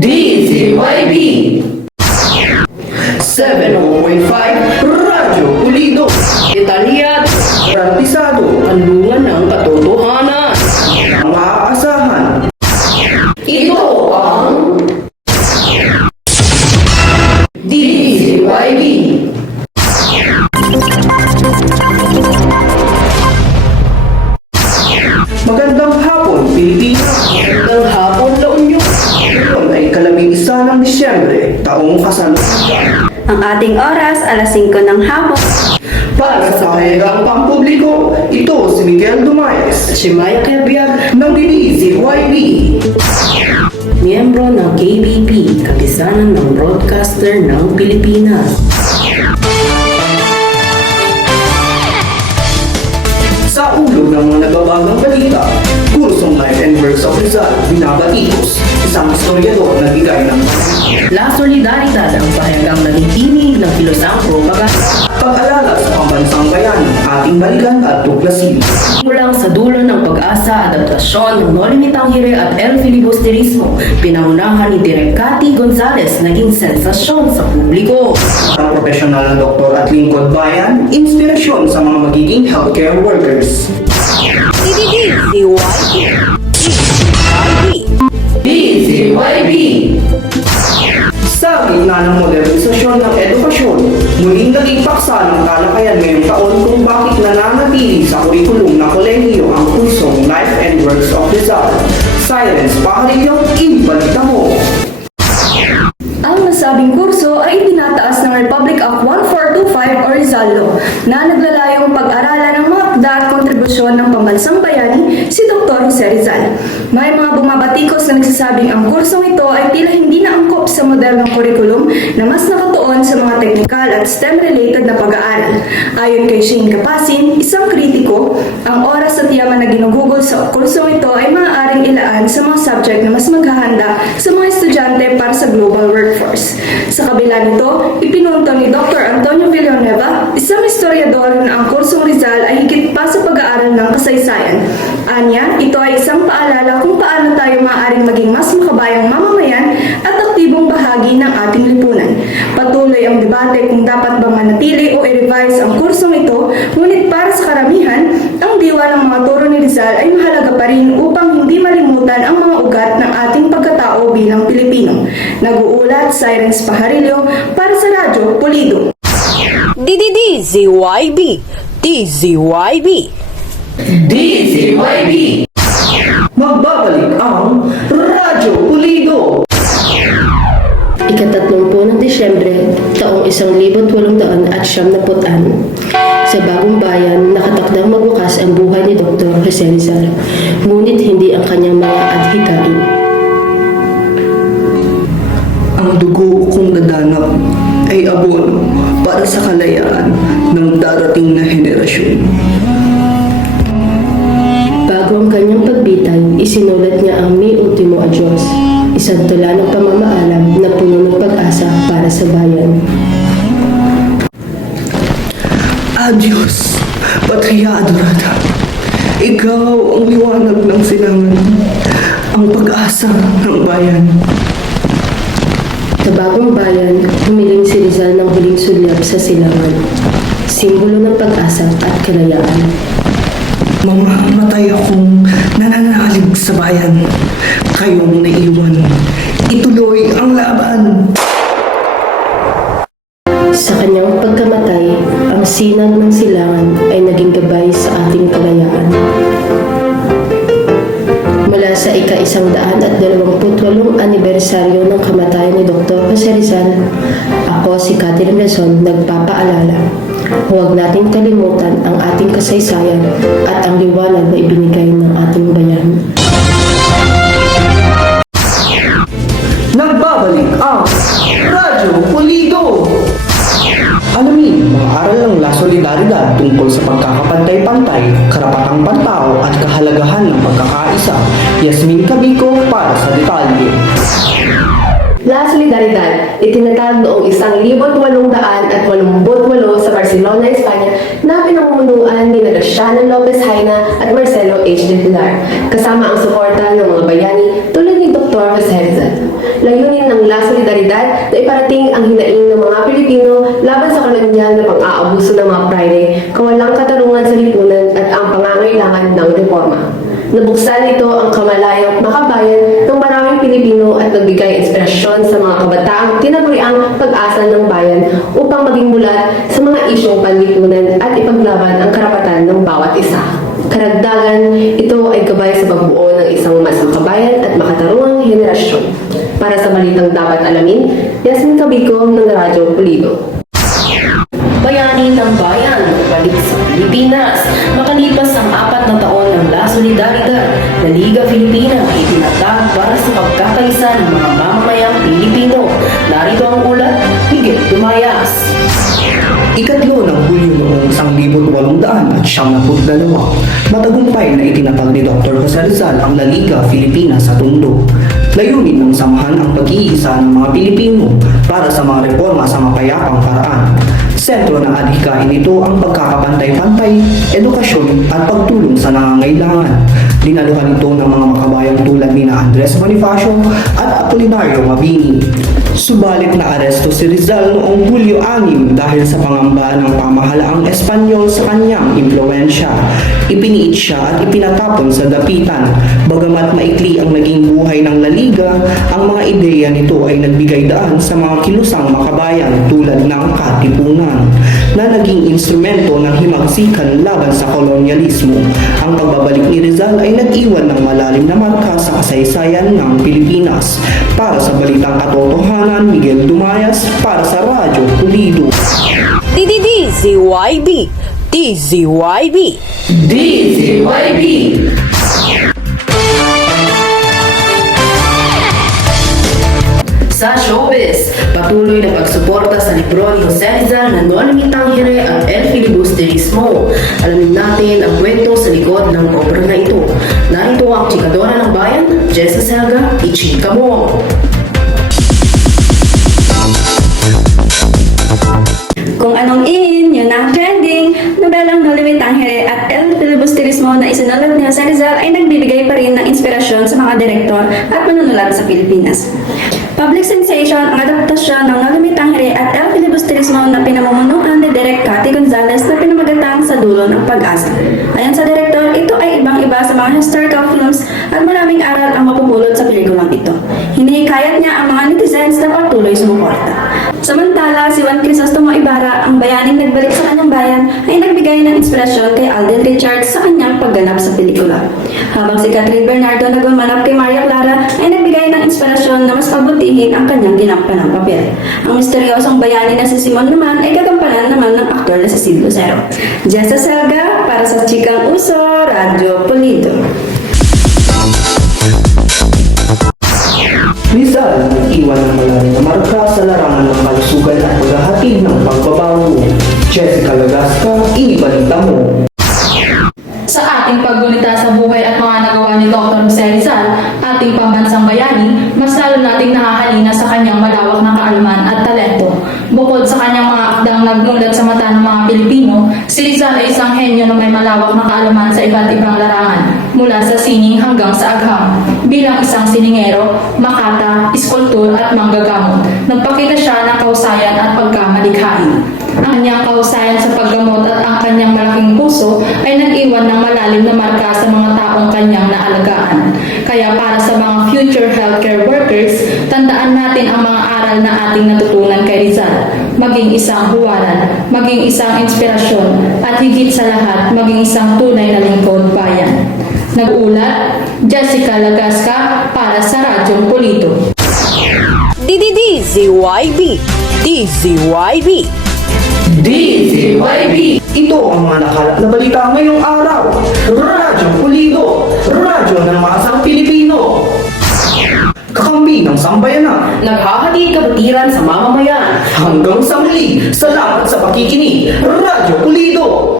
DZYB 7.5 Radyo Pulido Detalyado, Praktisado kanlungan ng katotohanan. Ang maaasahan. Ito ang DZYB Magandang hapon, Pilipinas. Magandang hapon, La Union. Ngayon ay ika-11 ng Disyembre, taong kasalukuyan. Ang ating oras, alas 5 ng hapon. Para sa kayagang pampubliko, ito si Miguel Dumayes Si Maya Kerbiag, ng DZYB. miyembro ng KBP, Kapisanan ng Broadcaster ng Pilipinas. Sa ulo ng mga nababagang balita, kursong Life and Works of Rizal, binabatikos, isang historiador na bigay ng La Solidaridad ang pahayagang naging tinig ng filosofo pag-alala sa pambansang bayan, ating balikan at tuklasin. Mulang sa dulo ng pag-asa, adaptasyon ng No Limitang Hire at El Filibusterismo, pinangunahan ni Direk Cathy Gonzales naging sensasyon sa publiko. Ang profesional na doktor at lingkod bayan, inspirasyon sa mga magiging healthcare workers. DZYB Sa gitna ng modernisasyon ng edukasyon, muling naging paksa ng talakayan ngayong taon kung bakit nananatili sa kurikulum na kolehiyo ang kursong Life and Works of Rizal. Science Paharilyo, ibalita mo! Ang nasabing kurso ay itinataas ng Republic Act 1425 o Rizal Law na naglalayong pag-aralan ng mga akda at kontribusyon ng pambansang bayani si Dr. Jose Rizal. May mga bumabatikos na nagsasabing ang kursong ito ay tila hindi naangkop sa modernong kurikulum na mas nakatuon sa mga technical at STEM-related na pag-aaral. Ayon kay Shane Capasin, isang kritiko, ang oras at yaman na ginugugol sa kursong ito ay maaaring ilaan sa mga subject na mas maghahanda sa mga estudyante para sa global workforce. Sa kabila nito, ipinunto ni Dr. Antonio Villanueva, isang historiador na ang kursong Rizal ay higit pa sa pag-aaral ng kasaysayan. Anya, ito ay isang paalala kung paano tayo maaaring maging mas makabayang mamamayan at aktibong bahagi ng ating lipunan. Patuloy ang debate kung dapat ba manatili o i-revise ang kursong ito, ngunit para sa karamihan, ang diwa ng mga turo ni Rizal ay mahalaga pa rin upang hindi malimutan ang mga ugat ng ating pagkatao bilang Pilipino. Nag-uulat Sirens Paharilyo para sa Radyo Pulido. DZYB DZYB Magbabalik ang Radyo Pulido! Ika-30 ng Disyembre, taong 1876, sa Bagong Bayan, nakatakdang magwakas ang buhay ni Dr. Jose Rizal, ngunit hindi ang kanyang mga adhikain. Ang dugo kong nadanap ay abono para sa kalayaan ng darating na henerasyon. Bago ang kanyang pagbitay, isinulat niya ang Mi Ultimo Adios, isang tula ng pamamaalam na puno ng pag-asa para sa bayan. Adios, Patria Adorada. Ikaw ang liwanag ng silangan, ang pag-asa ng bayan. Sa Bagong Bayan, humiling si Rizal ng huling sulyap sa silangan, simbolo ng pag-asa at kalayaan. Mamamatay akong nananalig sa bayan. Kayong naiwan. Ituloy ang laban. Sa kanyang pagkamatay, ang sinag ng silangan ay naging gabay sa ating kalayaan. Mula sa ika-128 anibersaryo ng kamatayan ni Dr. Jose Rizal, ako si Catherine Rason nagpapaalala. Huwag nating kalimutan ang ating kasaysayan at ang liwanag na ibinigay ng ating bayan. Nagbabalik ang Radyo Pulido! Alamin mga aral ng La Solidaridad tungkol sa pagkakapantay-pantay, karapatang pantao at kahalagahan ng pagkakaisa. Yasmin Cabico para sa detalye. La Solidaridad, itinatag noong 1888 sa Barcelona, Espanya na pinamumunuan ni Graciano Lopez Haina at Marcelo H. de Pilar, kasama ang suporta ng mga bayani tulad ni Dr. Jose Rizal. Layunin ng La Solidaridad na iparating ang hinaing ng mga Pilipino laban sa kolonyal na pang-aabuso ng mga Friday, kawalang katarungan sa lipunan at ang pangangailangan ng reforma. Nabuksan nito ang kamalayang makabayan ng maraming Pilipino at nagbigay inspirasyon sa mga kabataang tinaguriang pag-asa ng bayan upang maging mulat sa mga isyong panlipunan at ipaglaban ang karapatan ng bawat isa. Karagdagan, ito ay gabay sa pagbuo ng isang mas makabayan at makatarungang henerasyon. Para sa balitang dapat alamin, Yasmin Cabico ng Radyo Pulido. Bayani ng bayan, balik sa Pilipinas. Makalipas ang 4 na taon ng La Solidaridad, na Liga Filipina ay itinatag para sa pagkakaisa ng mga mamamayang Pilipino. Narito ang ulat, Miguel Dumayas. Ikatlo ng Hulyo noong 1892, matagumpay na itinatag ni Dr. Jose Rizal ang La Liga Filipina sa Tondo. Layunin ng samahan ang pag-iisa ng mga Pilipino para sa mga reforma sa mapayapang paraan. Sentro ng adhikain nito ang pagkakapantay-pantay, edukasyon at pagtulong sa nangangailangan. Dinaluhan ito ng mga makabayang tulad ni Andres Bonifacio at Apolinario Mabini. Subalit na aresto si Rizal noong Hulyo 6 dahil sa pangamba ng pamahalaang Espanyol sa kanyang impluensya. Ipiniit siya at ipinatapon sa dapitan. Bagamat maikli ang naging buhay ng La Liga, ang mga ideya nito ay nagbigay daan sa mga kilusang makabayan tulad ng Katipunan, na naging instrumento ng himagsikan laban sa kolonyalismo. Ang pagbabalik ni Rizal ay nag-iwan ng malalim na marka sa kasaysayan ng Pilipinas. Para sa Balitang Katotohanan, Miguel Dumayas para sa Radyo Pulido. DZYB. DZYB. Sa showbiz, patuloy na pagsuporta sa libro ni Jose Rizal na No Limitang Hire at El Filibusterismo. Alamin natin ang kwento sa likod ng obra na ito. Narito ang chikadora ng bayan, Jessa Selga, ichika mo! Kung anong in, yun ang trending. Nobelang No Limitang Hire at El Filibusterismo na isinulat ni Jose Rizal ay nagbibigay pa rin ng inspirasyon sa mga direktor at manunulat sa Pilipinas. Public sensation ang adaptasyon ng No Limitang Hire at El Filibusterismo na pinamumunuan ni Direk Cathy Gonzalez na pinamagatang Sa Dulo ng Pag-asa. Ayon sa direktor, ito ay ibang-iba sa mga historical films at maraming aral ang mapupulot sa pelikulang ito. Hinihikayat niya ang mga netizens na patuloy sumuporta. Samantala, si Juan Crisostomo Ibarra, ang bayaning nagbalik sa kanyang bayan, ay nagbigay ng inspirasyon kay Alden Richards sa kanyang pagganap sa pelikula. Habang si Catherine Bernardo na gumanap kay Maria Clara, ay nagbigay ng inspirasyon na mas pabutihin ang kanyang ginampanang papel. Ang misteryosong bayani na si Simon naman ay gagampanan naman ng aktor na si Sid Lucero. Jessa Selga para sa Chikang Uso, Radyo Pulido. Rizal, iwan ng malalim na marka sa larangan ng kalusugan at paghahatid ng pagbabago. Jessica Lagasca, ibalita mo. Sa ating pagbulita sa buhay at mga nagawa ni Dr. Jose Rizal, ating pambansang bayani, mas lalo nating nakahalina sa kanyang malawak na kaalaman at talento. Bukod sa kanyang mga akdang nagmulat sa mata ng mga Pilipino, si Rizal ay isang henyo na may malawak na kaalaman sa iba't ibang larangan, mula sa sining hanggang sa agham. Bilang isang siningero, makata, iskultur at manggagamot, nagpakita siya ng kausayan at pagkamalikhain. Ang kanyang kausayan sa paggamot at ang kanyang malaking puso ay nag-iwan ng malalim na marka sa mga taong kanyang naalagaan. Kaya para sa mga future healthcare workers, tandaan natin ang mga aral na ating natutunan kay Rizal. Maging isang huwaran, maging isang inspirasyon, at higit sa lahat, maging isang tunay na lingkod bayan. Nag-ulat, Jessica Lagasca para sa Radyong Pulido. DZYB. DZYB. Ito ang mga nakalap na balita ngayong araw. Radyo Pulido, radyo ng masang Pilipino. Kakampi ng sambayanan. Naghahatid kabutiran sa mamamayan. Hanggang sa muli, salamat sa pakikinig. Radyo Pulido.